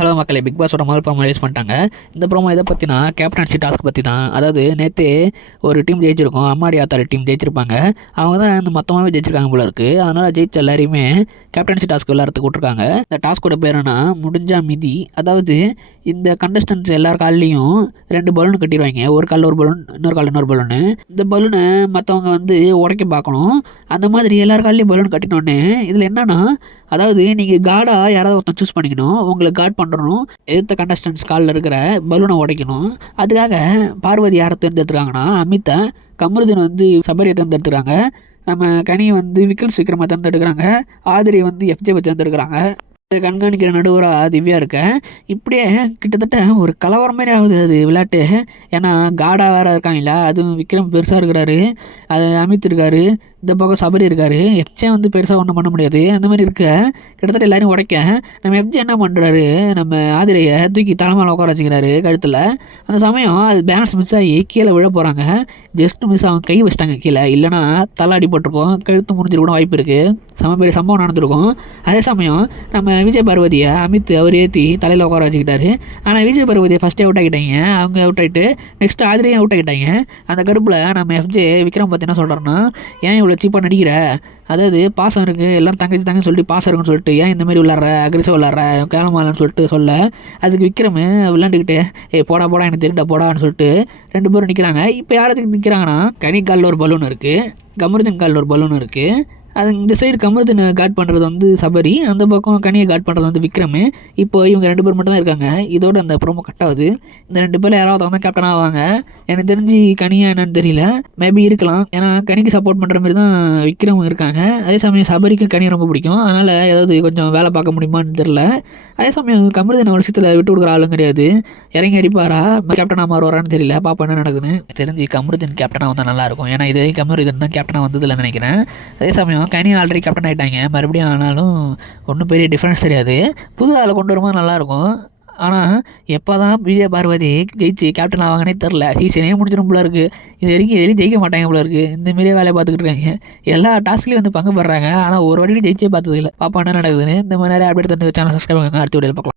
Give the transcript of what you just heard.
Hello மக்களே, big பாஸோட முதல் promo release பண்ணிட்டாங்க. இந்த ப்ரோமோ எதை பற்றினா கேப்டன்சி டாஸ்க் பற்றி தான். அதாவது நேற்று ஒரு டீம் ஜெயிச்சிருக்கோம், அம்மாடி ஆத்தாடி டீம் ஜெயிச்சிருப்பாங்க. அவங்க தான் இந்த மொத்தமாகவே ஜெயிச்சிருக்காங்க போல இருக்குது. அதனால் ஜெயிச்ச எல்லாரையுமே கேப்டன்சி டாஸ்க் விளையாடுறதுக்கு விட்ருக்காங்க. இந்த டாஸ்கோட பேர் என்ன, முடிஞ்சா மிதி. அதாவது இந்த கண்டஸ்டன்ஸ் எல்லார் கால்லையும் 2 பலூன் கட்டிடுவாங்க. ஒரு காலில் ஒரு பலூன், இன்னொரு காலில் இன்னொரு பலூனு. இந்த பலூனை மற்றவங்க உடைக்க பார்க்கணும். அந்த மாதிரி எல்லார் கால்லையும் பலூன் கட்டினோடனே இதில் என்னென்னா, அதாவது நீங்கள் கார்டாக யாராவது ஒருத்தன் சூஸ் பண்ணிக்கணும். உங்களுக்கு கார்ட் பண்ணுறணும். எதிர்த்த கண்டஸ்டன்ஸ் காலில் இருக்கிற பலூனை உடைக்கணும். அதுக்காக பார்வதி யாரை தேர்ந்தெடுத்துருக்காங்கன்னா அமிதா, கமருதீன் சபரியை தேர்ந்தெடுத்துருக்காங்க. நம்ம கனி விக்கல்ஸ் விக்ரமை தேர்ந்தெடுக்கிறாங்க. ஆதிரி எஃப்ஜேவை தேர்ந்தெடுக்கிறாங்க. கண்காணிக்கிற நடுவராக திவ்யா இருக்க. இப்படியே கிட்டத்தட்ட ஒரு கலவரம் மாதிரி ஆகுது அது விளையாட்டு. ஏன்னா கார்டாக வேறு இருக்காங்களா, அதுவும் விக்ரம் பெருசாக இருக்கிறாரு, அது அமித் இருக்காரு, இந்த பக்கம் சபரி இருக்கார். எஃப்ஜே பெருசாக ஒன்றும் பண்ண முடியாது. அந்த மாதிரி இருக்க கிட்டத்தட்ட எல்லாரையும் உடைக்க நம்ம எஃப்ஜே என்ன பண்ணுறாரு, நம்ம ஆதிரையை தூக்கி தலைமையில் உட்கார வச்சுக்கிறாரு கழுத்தில். அந்த சமயம் அது பேலன்ஸ் மிஸ் ஆகி கீழே விழ போகிறாங்க. ஜஸ்ட்டு மிஸ் அவங்க கை வச்சிட்டாங்க கீழே, இல்லைனா தலை அடிபட்டிருக்கும், கழுத்து முறிஞ்சிட கூட வாய்ப்பு இருக்குது. பெரிய சம்பவம் நடந்திருக்கும். அதே சமயம் நம்ம விஜய் பார்வதியை அமித் அவர் ஏற்றி தலையில் உட்கார வச்சுக்கிட்டாரு. ஆனால் விஜய் பார்வதியை ஃபஸ்ட்டே அவுட் ஆகிட்டாங்க. அவங்க அவுட் ஆகிட்டு நெக்ஸ்ட் ஆதிரையும் அவுட் ஆகிட்டாங்க. அந்த கடுப்பில் நம்ம எஃப்ஜே விக்ரம் பார்த்து என்ன சொல்கிறோன்னா, ஏன் இவ்வளோ சீப்பாக நடிக்கிற, அதாவது பாசம் இருக்குது, எல்லோரும் தங்கச்சி சொல்லிட்டு பாசம் இருக்குன்னு சொல்லிட்டு ஏன் இந்த மாதிரி விளாட்ற, அக்ரெசிவ் விளாட்ற, கேளமாலன்னு சொல்ல அதுக்கு விக்ரம் விளாண்டுக்கிட்டு போடா போடா எனக்கு தெரியுடா போடான்னு சொல்லிட்டு 2 பேரும் நிற்கிறாங்க. இப்போ யாருக்கு நிற்கிறாங்கன்னா, கனி காலில் ஒரு பலூன் இருக்குது, கமருதீன் காலில் ஒரு பலூன் இருக்குது. அது இந்த சைடு கமருதீனை கார்ட் பண்ணுறது சபரி, அந்த பக்கம் கனியை கார்ட் பண்ணுறது விக்ரம். இப்போ இவங்க 2 பேர் மட்டும் தான் இருக்காங்க. இதோட அந்த ப்ரோமோ கட் ஆகுது. இந்த 2 பேர் யாராவது கேப்டன் ஆவாங்க. எனக்கு தெரிஞ்சு கனியா என்னன்னு தெரியல, மேபி இருக்கலாம். ஏன்னா கனிக்கு சப்போர்ட் பண்ணுற மாதிரி தான் விக்ரம் இருக்காங்க. அதே சமயம் சபரிக்கு கனி ரொம்ப பிடிக்கும். அதனால் ஏதாவது கொஞ்சம் வேலை பார்க்க முடியுமான்னு தெரில. அதே சமயம் கமருதீன் ஒரு விஷயத்தில் விட்டு கொடுக்குற ஆளும் கிடையாது. இறங்கி அடிப்பாரா, கேப்டனாக மாறுவாரான்னு தெரியல. பாப்பா என்ன நடக்குதுன்னு. தெரிஞ்சு கமருதீன் கேப்டனாக வந்தால் நல்லாயிருக்கும். ஏன்னா இது கமருதீன் தான் கேப்டனாக வந்ததில்லை நினைக்கிறேன். அதே சமயம் கனி ஆல்ரெடி கேப்டன் ஆகிட்டாங்க. மறுபடியும் ஆனாலும் ஒன்றும் பெரிய டிஃப்ரென்ஸ் தெரியாது. புது ஆளை கொண்டு வரும்போது நல்லாயிருக்கும். ஆனால் எப்போ தான் விஜய் பார்வதி ஜெயிச்சு கேப்டன் ஆவாங்கன்னே தெரில. சீசனே முடிஞ்சிடும் போல இருக்குது. இது வரைக்கும் எதுலேயும் ஜெயிக்க மாட்டாங்க போல இருக்குது. இந்தமாரியே வேலையை பார்த்துக்கிட்டு இருக்காங்க. எல்லா டாஸ்க்லேயும் பங்கு பெறாங்க. ஆனால் ஒரு வாட்டி ஜெயிச்சே பார்த்தது இல்லை. பாப்பா என்ன நடக்குதுன்னு. இந்த மாதிரி நிறைய அப்டேட் தந்து சேனல் சப்ஸ்கிரைப் பண்ணுங்க. அடுத்த வீடியோவில் பார்க்கலாம்.